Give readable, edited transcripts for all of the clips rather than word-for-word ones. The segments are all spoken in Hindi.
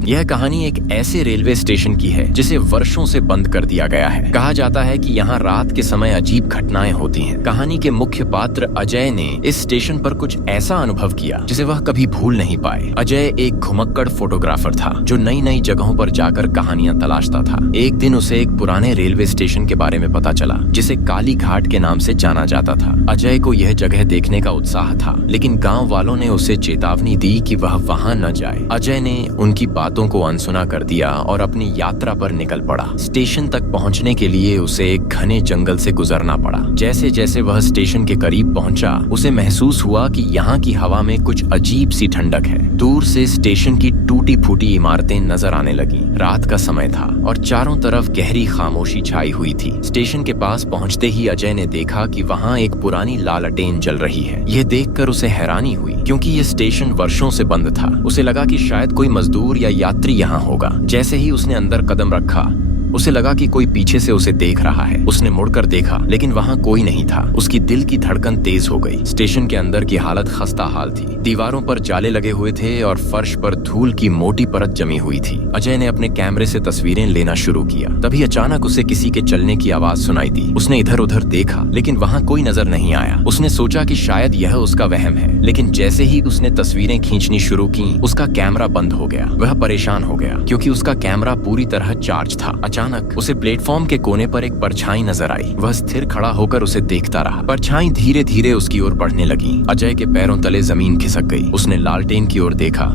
शायद यह कहानी एक ऐसे रेलवे स्टेशन की है जिसे वर्षों से बंद कर दिया गया है। कहा जाता है कि यहाँ रात के समय अजीब घटनाएं होती हैं। कहानी के मुख्य पात्र अजय ने इस स्टेशन पर कुछ ऐसा अनुभव किया जिसे वह कभी भूल नहीं पाए। अजय एक घुमक्कड़ फोटोग्राफर था जो नई नई जगहों पर जाकर कहानियां तलाशता था। एक दिन उसे एक पुराने रेलवे स्टेशन के बारे में पता चला जिसे काली घाट के नाम से जाना जाता था। अजय को यह जगह देखने का उत्साह था, लेकिन गाँव वालों ने उसे चेतावनी दी कि वह वहाँ न जाए। अजय ने उनकी बातों को अनसुना कर दिया और अपनी यात्रा पर निकल पड़ा। स्टेशन तक पहुंचने के लिए उसे एक घने जंगल से गुजरना पड़ा। जैसे जैसे वह स्टेशन के करीब पहुंचा, उसे महसूस हुआ कि यहाँ की हवा में कुछ अजीब सी ठंडक है। दूर से स्टेशन की टूटी फूटी इमारतें नजर आने लगी। रात का समय था और चारों तरफ गहरी खामोशी छाई हुई थी। स्टेशन के पास पहुंचते ही अजय ने देखा कि वहाँ एक पुरानी लालटेन जल रही है। यह देखकर उसे हैरानी हुई क्योंकि यह स्टेशन वर्षों से बंद था। उसे लगा कि शायद कोई मजदूर या यात्री यहाँ होगा। जैसे ही उसने अंदर कदम रखा, उसे लगा कि कोई पीछे से उसे देख रहा है। उसने मुड़कर देखा, लेकिन वहाँ कोई नहीं था। उसकी दिल की धड़कन तेज हो गई। स्टेशन के अंदर की हालत खस्ता हाल थी। दीवारों पर जाले लगे हुए थे और फर्श पर धूल की मोटी परत जमी हुई थी। अजय ने अपने कैमरे से तस्वीरें लेना शुरू किया। तभी अचानक उसे किसी के चलने की आवाज सुनाई दी। उसने इधर उधर देखा, लेकिन वहाँ कोई नजर नहीं आया। उसने सोचा कि शायद यह उसका वहम है, लेकिन जैसे ही उसने तस्वीरें खींचनी शुरू की, उसका कैमरा बंद हो गया। वह परेशान हो गया क्योंकि उसका कैमरा पूरी तरह चार्ज था। अचानक उसे प्लेटफॉर्म के कोने पर एक परछाई नजर आई। वह स्थिर खड़ा होकर उसे देखता रहा। परछाई धीरे धीरे उसकी ओर बढ़ने लगी। अजय के पैरों तले जमीन खिसक गई। उसने लालटेन की ओर देखा,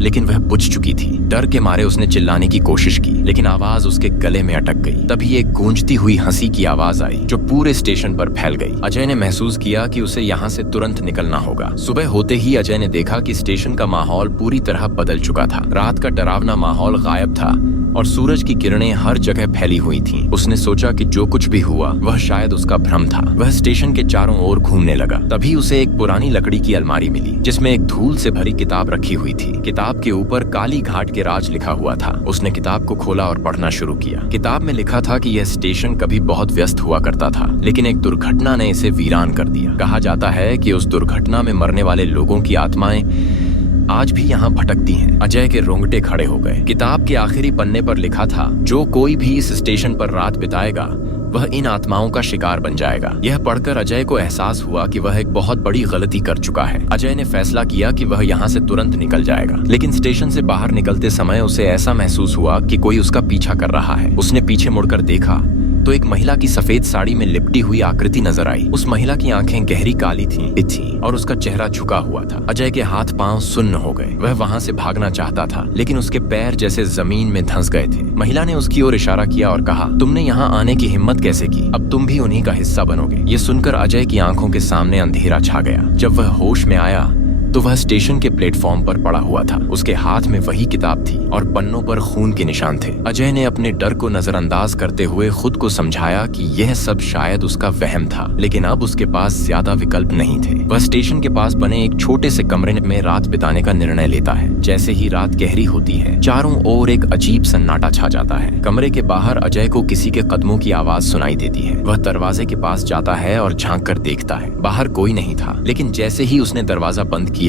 लेकिन वह बुझ चुकी थी। डर के मारे उसने चिल्लाने की कोशिश की, लेकिन आवाज उसके गले में अटक गई। तभी एक गूंजती हुई हंसी की आवाज आई जो पूरे स्टेशन पर फैल गई। अजय ने महसूस किया कि उसे यहाँ से तुरंत निकलना होगा। सुबह होते ही अजय ने देखा कि स्टेशन का माहौल पूरी तरह बदल चुका था। रात का डरावना माहौल गायब था और सूरज की किरणें हर जगह फैली हुई थीं। उसने सोचा कि जो कुछ भी हुआ वह शायद उसका भ्रम था। वह स्टेशन के चारों ओर घूमने लगा। तभी उसे एक पुरानी लकड़ी की अलमारी मिली जिसमें एक धूल से भरी किताब रखी हुई थी। किताब के ऊपर काली घाट के राज लिखा हुआ था। उसने किताब को खोला और पढ़ना शुरू किया। किताब में लिखा था कि यह स्टेशन कभी बहुत व्यस्त हुआ करता था, लेकिन एक दुर्घटना ने इसे वीरान कर दिया। कहा जाता है कि उस दुर्घटना में मरने वाले लोगों की आत्माएं आज भी यहाँ भटकती हैं। अजय के रोंगटे खड़े हो गए। किताब के आखिरी पन्ने पर लिखा था, जो कोई भी इस स्टेशन पर रात बिताएगा वह इन आत्माओं का शिकार बन जाएगा। यह पढ़कर अजय को एहसास हुआ कि वह एक बहुत बड़ी गलती कर चुका है। अजय ने फैसला किया कि वह यहाँ से तुरंत निकल जाएगा, लेकिन स्टेशन से बाहर निकलते समय उसे ऐसा महसूस हुआ कि कोई उसका पीछा कर रहा है। उसने पीछे मुड़कर देखा तो एक महिला की सफेद साड़ी में लिपटी हुई आकृति नजर आई। उस महिला की आंखें गहरी काली थीं और उसका चेहरा झुका हुआ था। अजय के हाथ पांव सुन्न हो गए। वह वहां से भागना चाहता था, लेकिन उसके पैर जैसे जमीन में धंस गए थे। महिला ने उसकी ओर इशारा किया और कहा, तुमने यहाँ आने की हिम्मत कैसे की? अब तुम भी उन्हीं का हिस्सा बनोगे। ये सुनकर अजय की आंखों के सामने अंधेरा छा गया। जब वह होश में आया तो वह स्टेशन के प्लेटफॉर्म पर पड़ा हुआ था। उसके हाथ में वही किताब थी और पन्नों पर खून के निशान थे। अजय ने अपने डर को नजरअंदाज करते हुए खुद को समझाया कि यह सब शायद उसका वहम था, लेकिन अब उसके पास ज्यादा विकल्प नहीं थे। वह स्टेशन के पास बने एक छोटे से कमरे में रात बिताने का निर्णय लेता है। जैसे ही रात गहरी होती है, चारों ओर एक अजीब सन्नाटा छा जाता है। कमरे के बाहर अजय को किसी के कदमों की आवाज सुनाई देती है। वह दरवाजे के पास जाता है और झांक कर देखता है। बाहर कोई नहीं था, लेकिन जैसे ही उसने दरवाजा बंद किया,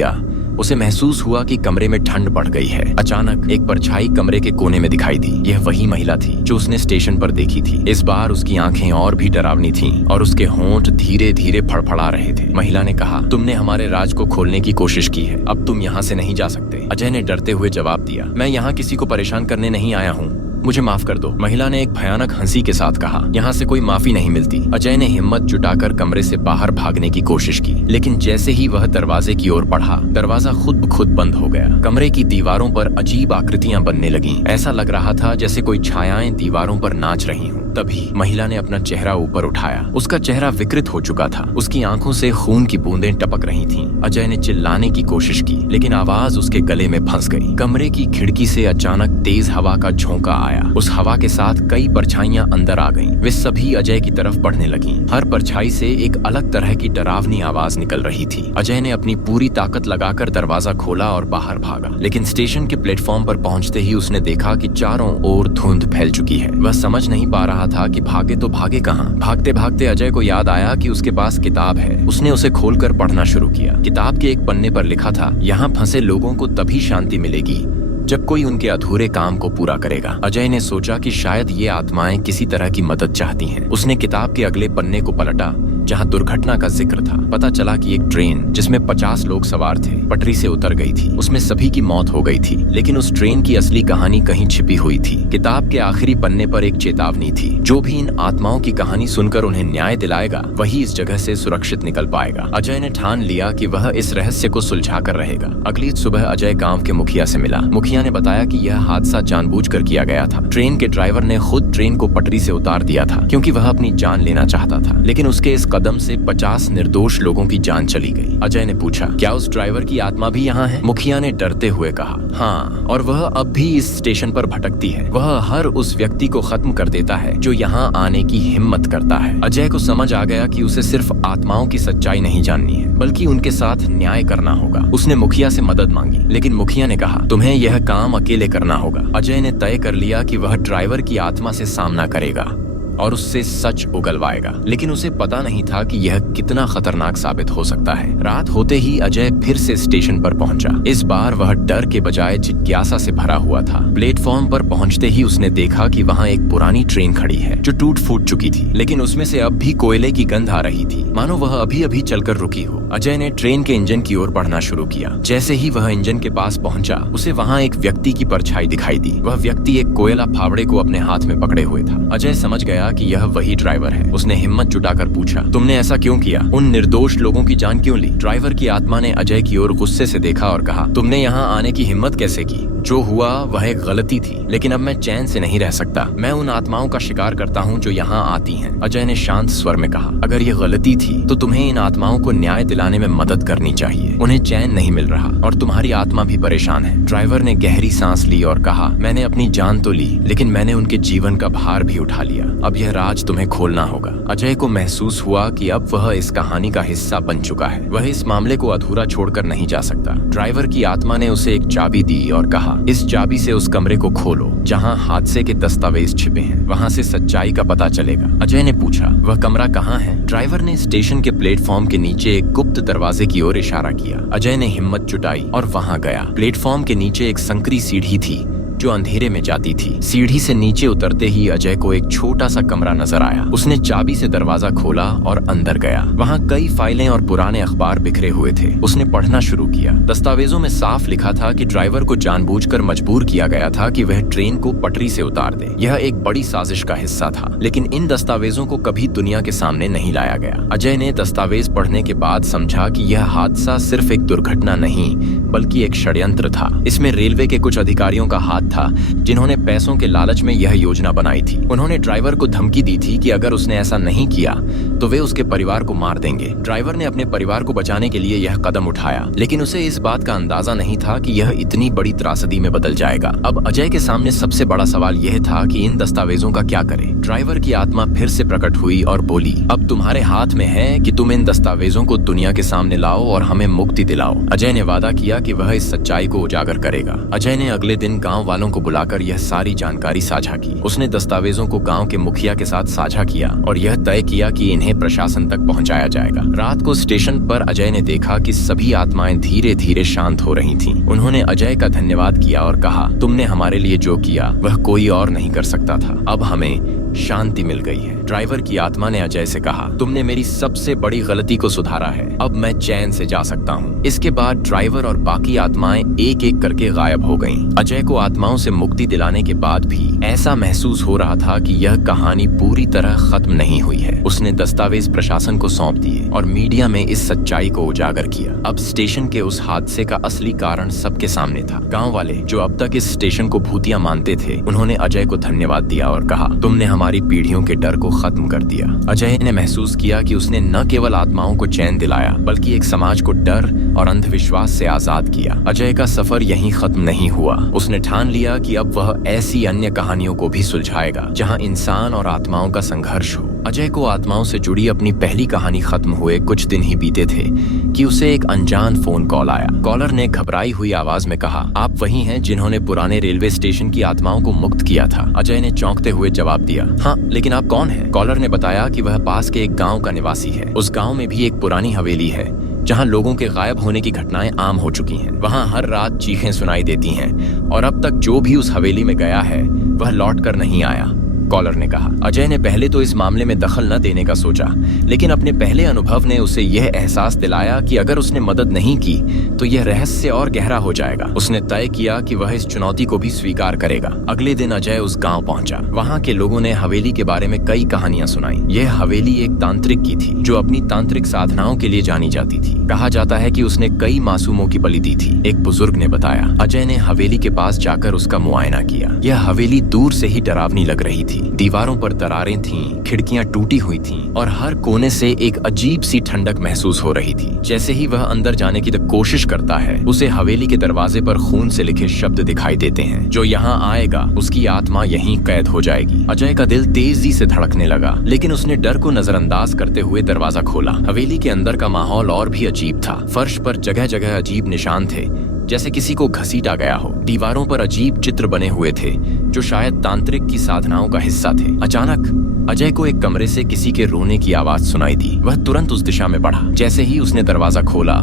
उसे महसूस हुआ कि कमरे में ठंड बढ़ गई है। अचानक एक परछाई कमरे के कोने में दिखाई दी। यह वही महिला थी जो उसने स्टेशन पर देखी थी। इस बार उसकी आंखें और भी डरावनी थीं और उसके होंठ धीरे धीरे फड़फड़ा रहे थे। महिला ने कहा, तुमने हमारे राज को खोलने की कोशिश की है, अब तुम यहाँ से नहीं जा सकते। अजय ने डरते हुए जवाब दिया, मैं यहाँ किसी को परेशान करने नहीं आया हूँ, मुझे माफ कर दो। महिला ने एक भयानक हंसी के साथ कहा, यहाँ से कोई माफी नहीं मिलती। अजय ने हिम्मत जुटाकर कमरे से बाहर भागने की कोशिश की, लेकिन जैसे ही वह दरवाजे की ओर बढ़ा, दरवाजा खुद ब खुद बंद हो गया। कमरे की दीवारों पर अजीब आकृतियां बनने लगीं। ऐसा लग रहा था जैसे कोई छायाएं दीवारों पर नाच रही हों। तभी महिला ने अपना चेहरा ऊपर उठाया। उसका चेहरा विकृत हो चुका था। उसकी आंखों से खून की बूंदें टपक रही थीं। अजय ने चिल्लाने की कोशिश की, लेकिन आवाज उसके गले में फंस गई। कमरे की खिड़की से अचानक तेज हवा का झोंका आया। उस हवा के साथ कई परछाइयां अंदर आ गईं। वे सभी अजय की तरफ बढ़ने लगीं। हर परछाई से एक अलग तरह की डरावनी आवाज निकल रही थी। अजय ने अपनी पूरी ताकत लगाकर दरवाजा खोला और बाहर भागा, लेकिन स्टेशन के प्लेटफॉर्म पर पहुंचते ही उसने देखा कि चारों ओर धुंध फैल चुकी है। वह समझ नहीं पा रहा था कि भागे तो भागे कहाँ। भागते भागते अजय को याद आया कि उसके पास किताब है। उसने उसे खोलकर पढ़ना शुरू किया। किताब के एक पन्ने पर लिखा था, यहाँ फंसे लोगों को तभी शांति मिलेगी जब कोई उनके अधूरे काम को पूरा करेगा। अजय ने सोचा कि शायद ये आत्माएं किसी तरह की मदद चाहती हैं। उसने किताब के अगले पन्ने को पलटा जहां दुर्घटना का जिक्र था। पता चला कि एक ट्रेन जिसमें 50 लोग सवार थे पटरी से उतर गई थी। उसमें सभी की मौत हो गई थी, लेकिन उस ट्रेन की असली कहानी कहीं छिपी हुई थी। किताब के आखिरी पन्ने पर एक चेतावनी थी, जो भी इन आत्माओं की कहानी सुनकर उन्हें न्याय दिलाएगा वही इस जगह से सुरक्षित निकल पाएगा। अजय ने ठान लिया कि वह इस रहस्य को सुलझा कर रहेगा। अगली सुबह अजय गाँव के मुखिया से मिला। मुखिया ने बताया कि यह हादसा जानबूझकर किया गया था। ट्रेन के ड्राइवर ने खुद ट्रेन को पटरी से उतार दिया था क्योंकि वह अपनी जान लेना चाहता था, लेकिन उसके इस कदम से 50 निर्दोष लोगों की जान चली गई। अजय ने पूछा, क्या उस ड्राइवर की आत्मा भी यहाँ है? मुखिया ने डरते हुए कहा, हाँ, और वह अब भी इस स्टेशन पर भटकती है। वह हर उस व्यक्ति को खत्म कर देता है जो यहाँ आने की हिम्मत करता है। अजय को समझ आ गया कि उसे सिर्फ आत्माओं की सच्चाई नहीं जाननी है, बल्कि उनके साथ न्याय करना होगा। उसने मुखिया से मदद मांगी, लेकिन मुखिया ने कहा, तुम्हें यह काम अकेले करना होगा। अजय ने तय कर लिया कि वह ड्राइवर की आत्मा से सामना करेगा और उससे सच उगलवाएगा, लेकिन उसे पता नहीं था कि यह कितना खतरनाक साबित हो सकता है। रात होते ही अजय फिर से स्टेशन पर पहुंचा। इस बार वह डर के बजाय जिज्ञासा से भरा हुआ था। प्लेटफॉर्म पर पहुंचते ही उसने देखा कि वहां एक पुरानी ट्रेन खड़ी है जो टूट फूट चुकी थी, लेकिन उसमें से अब भी कोयले की गंध आ रही थी, मानो वह अभी अभी चलकर रुकी हो। अजय ने ट्रेन के इंजन की ओर बढ़ना शुरू किया। जैसे ही वह इंजन के पास पहुंचा, उसे वहां एक व्यक्ति की परछाई दिखाई दी। वह व्यक्ति एक कोयला फावड़े को अपने हाथ में पकड़े हुए था। अजय समझ गया कि यह वही ड्राइवर है। उसने हिम्मत जुटाकर पूछा, तुमने ऐसा क्यों किया? उन निर्दोष लोगों की जान क्यों ली? ड्राइवर की आत्मा ने अजय की ओर गुस्से से देखा और कहा, तुमने यहाँ आने की हिम्मत कैसे की? जो हुआ वह एक गलती थी, लेकिन अब मैं चैन से नहीं रह सकता। मैं उन आत्माओं का शिकार करता हूँ जो यहाँ आती हैं। अजय ने शांत स्वर में कहा, अगर ये गलती थी तो तुम्हें इन आत्माओं को न्याय दिलाने में मदद करनी चाहिए। उन्हें चैन नहीं मिल रहा और तुम्हारी आत्मा भी परेशान है। ड्राइवर ने गहरी सांस ली और कहा, मैंने अपनी जान तो ली, लेकिन मैंने उनके जीवन का भार भी उठा लिया। अब यह राज तुम्हें खोलना होगा। अजय को महसूस हुआ कि अब वह इस कहानी का हिस्सा बन चुका है। वह इस मामले को अधूरा छोड़कर नहीं जा सकता। ड्राइवर की आत्मा ने उसे एक चाबी दी और कहा, इस चाबी से उस कमरे को खोलो जहां हादसे के दस्तावेज छिपे हैं। वहां से सच्चाई का पता चलेगा। अजय ने पूछा, वह कमरा कहाँ है? ड्राइवर ने स्टेशन के प्लेटफॉर्म के नीचे एक गुप्त दरवाजे की ओर इशारा किया। अजय ने हिम्मत जुटाई और वहां गया। प्लेटफॉर्म के नीचे एक संकरी सीढ़ी थी जो अंधेरे में जाती थी। सीढ़ी से नीचे उतरते ही अजय को एक छोटा सा कमरा नजर आया। उसने चाबी से दरवाजा खोला और अंदर गया। वहाँ कई फाइलें और पुराने अखबार बिखरे हुए थे। उसने पढ़ना शुरू किया। दस्तावेजों में साफ लिखा था कि ड्राइवर को जानबूझकर मजबूर किया गया था कि वह ट्रेन को पटरी से उतार दे। यह एक बड़ी साजिश का हिस्सा था, लेकिन इन दस्तावेजों को कभी दुनिया के सामने नहीं लाया गया। अजय ने दस्तावेज पढ़ने के बाद समझा कि यह हादसा सिर्फ एक दुर्घटना नहीं, बल्कि एक षड्यंत्र था। इसमें रेलवे के कुछ अधिकारियों का हाथ था, जिन्होंने पैसों के लालच में यह योजना बनाई थी। उन्होंने ड्राइवर को धमकी दी थी कि अगर उसने ऐसा नहीं किया तो वे उसके परिवार को मार देंगे। ड्राइवर ने अपने परिवार को बचाने के लिए यह कदम उठाया, लेकिन उसे इस बात का अंदाजा नहीं था कि यह इतनी बड़ी त्रासदी में बदल जाएगा। अब अजय के सामने सबसे बड़ा सवाल यह था कि इन दस्तावेजों का क्या करें। ड्राइवर की आत्मा फिर से प्रकट हुई और बोली, अब तुम्हारे हाथ में है कि तुम इन दस्तावेजों को दुनिया के सामने लाओ और हमें मुक्ति दिलाओ। अजय ने वादा किया कि वह इस सच्चाई को उजागर करेगा। अजय ने अगले दिन गाँव वालों को बुलाकर यह सारी जानकारी साझा की। उसने दस्तावेजों को गांव के मुखिया के साथ साझा किया और यह तय किया कि इन्हें प्रशासन तक पहुंचाया जाएगा। रात को स्टेशन पर अजय ने देखा कि सभी आत्माएं धीरे धीरे शांत हो रही थीं। उन्होंने अजय का धन्यवाद किया और कहा, तुमने हमारे लिए जो किया वह कोई और नहीं कर सकता था। अब हमें शांति मिल गई है। ड्राइवर की आत्मा ने अजय से कहा, तुमने मेरी सबसे बड़ी गलती को सुधारा है। अब मैं चैन से जा सकता हूँ। इसके बाद ड्राइवर और बाकी आत्माएं एक एक करके गायब हो गईं। अजय को आत्माओं से मुक्ति दिलाने के बाद भी ऐसा महसूस हो रहा था कि यह कहानी पूरी तरह खत्म नहीं हुई है। उसने दस्तावेज प्रशासन को सौंप दिए और मीडिया में इस सच्चाई को उजागर किया। अब स्टेशन के उस हादसे का असली कारण सबके सामने था। गाँव वाले जो अब तक इस स्टेशन को भूतिया मानते थे, उन्होंने अजय को धन्यवाद दिया और कहा, तुमने हमारी पीढ़ियों के डर को खत्म कर दिया। अजय ने महसूस किया कि उसने न केवल आत्माओं को चैन दिलाया, बल्कि एक समाज को डर और अंधविश्वास से आजाद किया। अजय का सफर यहीं खत्म नहीं हुआ। उसने ठान लिया कि अब वह ऐसी अन्य कहानियों को भी सुलझाएगा जहां इंसान और आत्माओं का संघर्ष हो। अजय को आत्माओं से जुड़ी अपनी पहली कहानी खत्म हुए कुछ दिन ही बीते थे कि उसे एक अनजान फोन कॉल आया। कॉलर ने घबराई हुई आवाज में कहा, आप वही हैं जिन्होंने पुराने रेलवे स्टेशन की आत्माओं को मुक्त किया था। अजय ने चौंकते हुए जवाब दिया, हाँ, लेकिन आप कौन हैं? कॉलर ने बताया कि वह पास के एक गांव का निवासी है। उस गांव में भी एक पुरानी हवेली है जहाँ लोगों के गायब होने की घटनाएं आम हो चुकी हैं। वहाँ हर रात चीखें सुनाई देती हैं और अब तक जो भी उस हवेली में गया है वह लौट कर नहीं आया, कॉलर ने कहा। अजय ने पहले तो इस मामले में दखल न देने का सोचा, लेकिन अपने पहले अनुभव ने उसे यह एहसास दिलाया कि अगर उसने मदद नहीं की तो यह रहस्य और गहरा हो जाएगा। उसने तय किया कि वह इस चुनौती को भी स्वीकार करेगा। अगले दिन अजय उस गांव पहुंचा। वहां के लोगों ने हवेली के बारे में कई कहानियां सुनाई। यह हवेली एक तांत्रिक की थी जो अपनी तांत्रिक साधनाओं के लिए जानी जाती थी। कहा जाता है कि उसने कई मासूमों की बलि दी थी, एक बुजुर्ग ने बताया। अजय ने हवेली के पास जाकर उसका मुआयना किया। यह हवेली दूर से ही डरावनी लग रही थी। दीवारों पर दरारें थीं, खिड़कियां टूटी हुई थीं और हर कोने से एक अजीब सी ठंडक महसूस हो रही थी। जैसे ही वह अंदर जाने की कोशिश करता है, उसे हवेली के दरवाजे पर खून से लिखे शब्द दिखाई देते हैं। जो यहाँ आएगा उसकी आत्मा यहीं कैद हो जाएगी। अजय का दिल तेजी से धड़कने लगा, लेकिन उसने डर को नजरअंदाज करते हुए दरवाजा खोला। हवेली के अंदर का माहौल और भी अजीब था। फर्श पर जगह जगह अजीब निशान थे, जैसे किसी को घसीटा गया हो। दीवारों पर अजीब चित्र बने हुए थे जो शायद तांत्रिक की साधनाओं का हिस्सा थे। अचानक अजय को एक कमरे से किसी के रोने की आवाज सुनाई दी। वह तुरंत उस दिशा में बढ़ा। जैसे ही उसने दरवाजा खोला,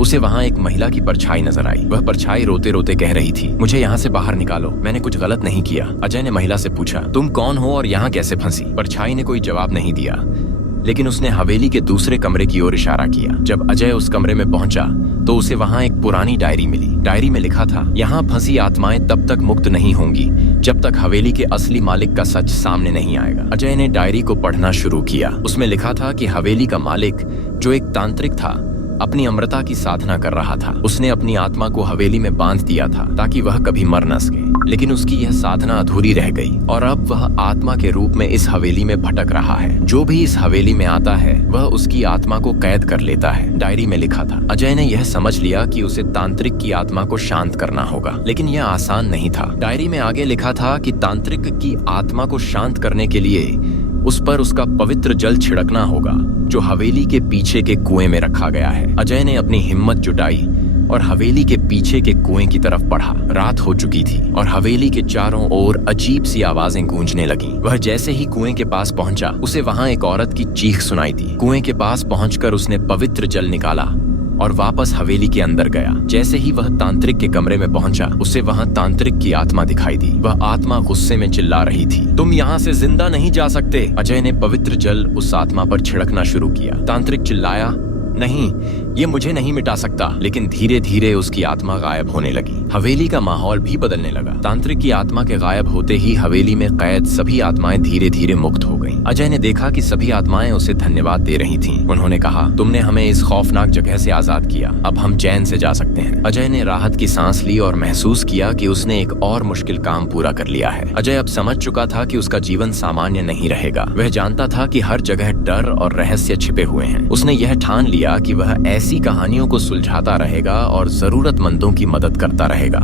उसे वहां एक महिला की परछाई नजर आई। वह परछाई रोते रोते कह रही थी, मुझे यहाँ से बाहर निकालो, मैंने कुछ गलत नहीं किया। अजय ने महिला से पूछा, तुम कौन हो और यहाँ कैसे फंसी? परछाई ने कोई जवाब नहीं दिया, लेकिन उसने हवेली के दूसरे कमरे की ओर इशारा किया। जब अजय उस कमरे में पहुंचा तो उसे वहां एक पुरानी डायरी मिली। डायरी में लिखा था, यहाँ फंसी आत्माएं तब तक मुक्त नहीं होंगी जब तक हवेली के असली मालिक का सच सामने नहीं आएगा। अजय ने डायरी को पढ़ना शुरू किया। उसमें लिखा था कि हवेली का मालिक, जो एक तांत्रिक था, अपनी अमरता की साधना कर रहा था। उसने अपनी आत्मा को हवेली में बांध दिया था ताकि वह कभी मर न सके, लेकिन उसकी यह साधना अधूरी रह गई और अब वह आत्मा के रूप में इस हवेली में भटक रहा है। जो भी इस हवेली में आता है वह उसकी आत्मा को कैद कर लेता है, डायरी में लिखा था। अजय ने यह समझ लिया कि उसे तांत्रिक की आत्मा को शांत करना होगा, लेकिन यह आसान नहीं था। डायरी में आगे लिखा था कि तांत्रिक की आत्मा को शांत करने के लिए उस पर उसका पवित्र जल छिड़कना होगा, जो हवेली के पीछे के कुएं में रखा गया है। अजय ने अपनी हिम्मत जुटाई और हवेली के पीछे के कुएं की तरफ बढ़ा। रात हो चुकी थी और हवेली के चारों ओर अजीब सी आवाजें गूंजने लगीं। वह जैसे ही कुएं के पास पहुंचा, उसे वहां एक औरत की चीख सुनाई दी। कुएं के पास पहुंचकर उसने पवित्र जल निकाला और वापस हवेली के अंदर गया। जैसे ही वह तांत्रिक के कमरे में पहुंचा, उसे वहां तांत्रिक की आत्मा दिखाई दी। वह आत्मा गुस्से में चिल्ला रही थी, तुम यहाँ से जिंदा नहीं जा सकते। अजय ने पवित्र जल उस आत्मा पर छिड़कना शुरू किया। तांत्रिक चिल्लाया, नहीं, ये मुझे नहीं मिटा सकता। लेकिन धीरे धीरे उसकी आत्मा गायब होने लगी। हवेली का माहौल भी बदलने लगा। तांत्रिक की आत्मा के गायब होते ही हवेली में कैद सभी आत्माएं धीरे धीरे मुक्त हो गईं। अजय ने देखा कि सभी आत्माएं उसे धन्यवाद दे रही थीं। उन्होंने कहा, तुमने हमें इस खौफनाक जगह से आजाद किया, अब हम चैन से जा सकते हैं। अजय ने राहत की सांस ली और महसूस किया कि उसने एक और मुश्किल काम पूरा कर लिया है। अजय अब समझ चुका था कि उसका जीवन सामान्य नहीं रहेगा। वह जानता था कि हर जगह डर और रहस्य छिपे हुए हैं। उसने यह ठान लिया कि वह ऐसी कहानियों को सुलझाता रहेगा और जरूरतमंदों की मदद करता रहेगा।